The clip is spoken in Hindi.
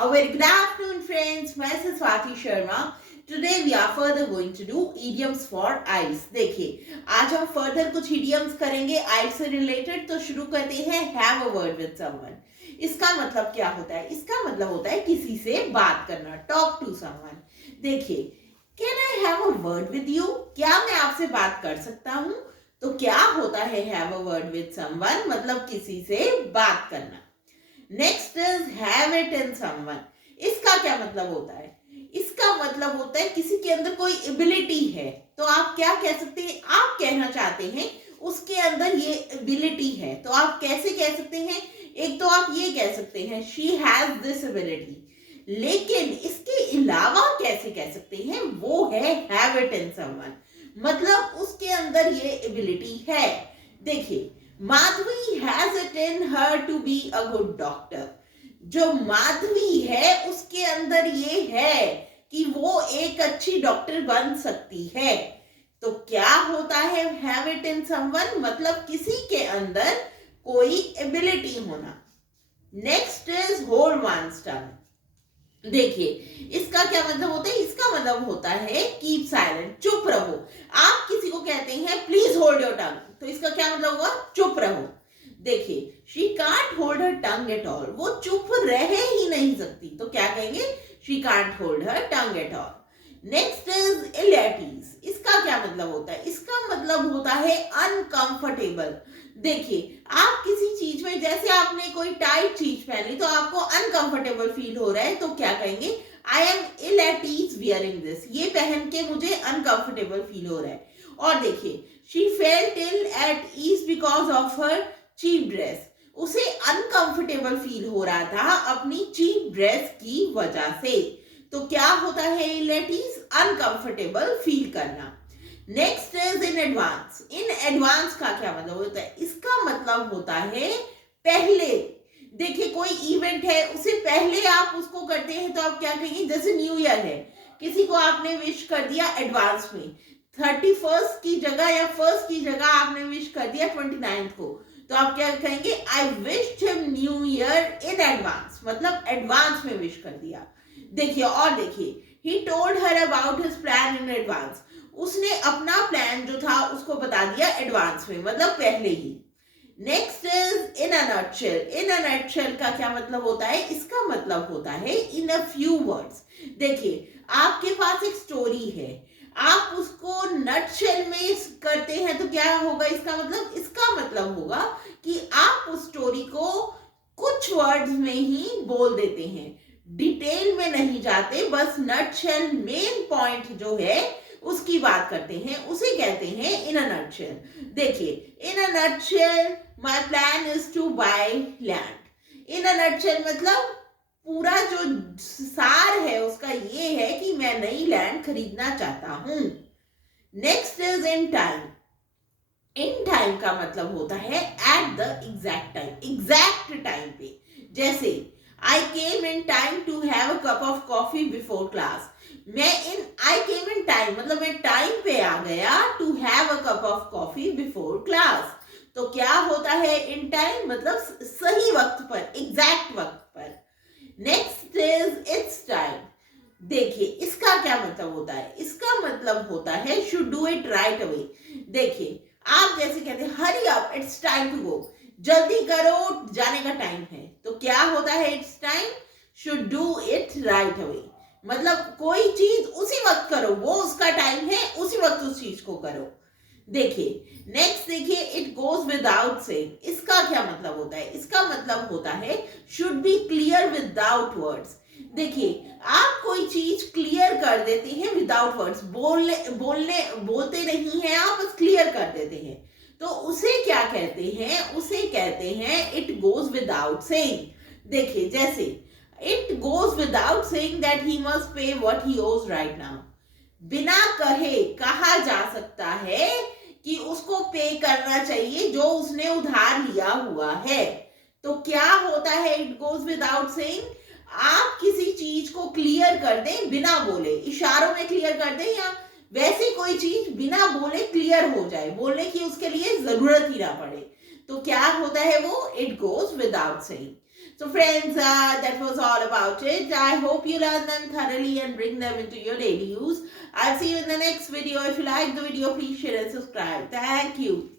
A very good afternoon, friends. Myself Swati Sharma. Today we are further going to do idioms for eyes. देखिए आज हम further कुछ idioms करेंगे eyes से related. तो शुरू करते हैं have a word with someone. इसका मतलब क्या होता है? इसका मतलब होता है किसी से बात करना. Talk to someone. देखिए, can I have a word with you? क्या मैं आपसे बात कर सकता हूँ? तो क्या होता है have a word with someone? मतलब किसी से बात करना. Next is have it in someone. इसका क्या मतलब होता है? इसका मतलब होता है किसी के अंदर कोई एबिलिटी है. तो आप क्या कह सकते हैं? आप कहना चाहते हैं उसके अंदर ये एबिलिटी है. तो आप कैसे कह सकते हैं? एक तो आप ये कह सकते हैं शी हैज दिस एबिलिटी. लेकिन इसके अलावा कैसे कह सकते हैं? वो है हैव इट इन समवन. मतलब उसके अंदर ये एबिलिटी है. देखिए, Madhavi has it in her to be a good doctor. जो माधवी है उसके अंदर ये है कि वो एक अच्छी डॉक्टर बन सकती है. तो क्या होता है हैव इट इन समवन? मतलब किसी के अंदर कोई एबिलिटी होना. नेक्स्ट इज होल्ड वन्स टंग. देखिए, इसका क्या मतलब होता है? इसका मतलब होता है कीप साइलेंट, चुप रहो. आप किसी को कहते हैं प्लीज होल्ड योर टंग, तो इसका क्या मतलब होगा? चुप रहो. देखिए, she can't hold her tongue at all. वो चुप रह ही नहीं सकती. तो क्या कहेंगे? She can't hold her tongue at all. Next is ill at ease. इसका क्या मतलब होता है? इसका मतलब होता है अनकंफर्टेबल. देखिए, आप किसी चीज में, जैसे आपने कोई टाइट चीज पहनी तो आपको अनकंफर्टेबल फील हो रहा है, तो क्या कहेंगे? I am ill at ease wearing this. ये पहन के मुझे अनकंफर्टेबल फील हो रहा है. और देखिए, she felt ill at ease because of her cheap dress. उसे अनकंफर्टेबल फील हो रहा था अपनी चीप ड्रेस की वजह से. तो क्या होता है इल एट ईज? अनकंफर्टेबल फील करना. Next is in advance. In advance का क्या मतलब होता है? इसका मतलब होता है पहले. देखिए, कोई इवेंट है उसे पहले आप उसको करते हैं तो आप क्या कहेंगे? जैसे न्यू ईयर है, किसी को आपने विश कर दिया एडवांस में. 31st की जगह या फर्स्ट की जगह आपने विश कर दिया 29th को, तो आप क्या कहेंगे? आई wished him new year in advance. मतलब एडवांस में विश कर दिया. देखिए, और देखिए, he told her about his plan in advance. उसने अपना प्लान जो था उसको बता दिया एडवांस में, मतलब पहले ही. Next is in a nutshell. In a nutshell का क्या मतलब होता है? इसका मतलब होता है इन अ फ्यू वर्ड्स. देखिए, आपके पास एक स्टोरी है, आप उसको नटशेल में करते हैं तो क्या होगा इसका मतलब? इसका मतलब होगा कि आप उस स्टोरी को कुछ वर्ड्स में ही बोल देते हैं, डिटेल में नहीं जाते, बस नटशेल मेन पॉइंट जो है उसकी बात करते हैं, उसे कहते हैं इन अ नटशेल. देखिए, in a nutshell my plan is to buy land. In a nutshell मतलब पूरा जो सार है उसका ये है कि मैं नई लैंड खरीदना चाहता हूं. Next is in time. In time का मतलब होता है at the exact time, exact time पे. जैसे I came in time to have a cup of coffee before class. I came in time मतलब मैं टाइम पे आ गया to have a cup of coffee before class. तो क्या होता है इन टाइम? मतलब सही वक्त पर, एग्जैक्ट वक्त पर. Next is it's time. देखिए, इसका क्या मतलब होता है? इसका मतलब होता है should do it right away. देखिए, आप जैसे कहते हैं hurry up, it's time to go. जल्दी करो, जाने का टाइम है. तो क्या होता है it's time? Should do it right away. मतलब कोई चीज उसी वक्त करो, वो उसका टाइम है, उसी वक्त उस चीज को करो. देखिए, नेक्स्ट देखिए, इट गोज विदाउट सेइंग. इसका क्या मतलब होता है? इसका मतलब होता है should be clear without words. देखिए, आप कोई चीज क्लियर कर देते हैं विदाउट वर्ड्स, बोलते नहीं हैं आप, बस क्लियर कर देते हैं, तो उसे क्या कहते हैं? उसे कहते हैं इट गोज विदाउट सेइंग. देखिए, जैसे it goes without saying that he must pay what he ओज राइट नाउ. बिना कहे कहा जा सकता है कि उसको पे करना चाहिए जो उसने उधार लिया हुआ है. तो क्या होता है इट गोज विदाउट सेइंग? आप किसी चीज को क्लियर कर दें बिना बोले, इशारों में क्लियर कर दें, या वैसी कोई चीज बिना बोले क्लियर हो जाए, बोलने की उसके लिए जरूरत ही ना पड़े, तो क्या होता है वो? It goes without saying. So friends, that was all about it. I hope you learn them thoroughly and bring them into your daily use. I'll see you in the next video. If you like the video, please share and subscribe. Thank you.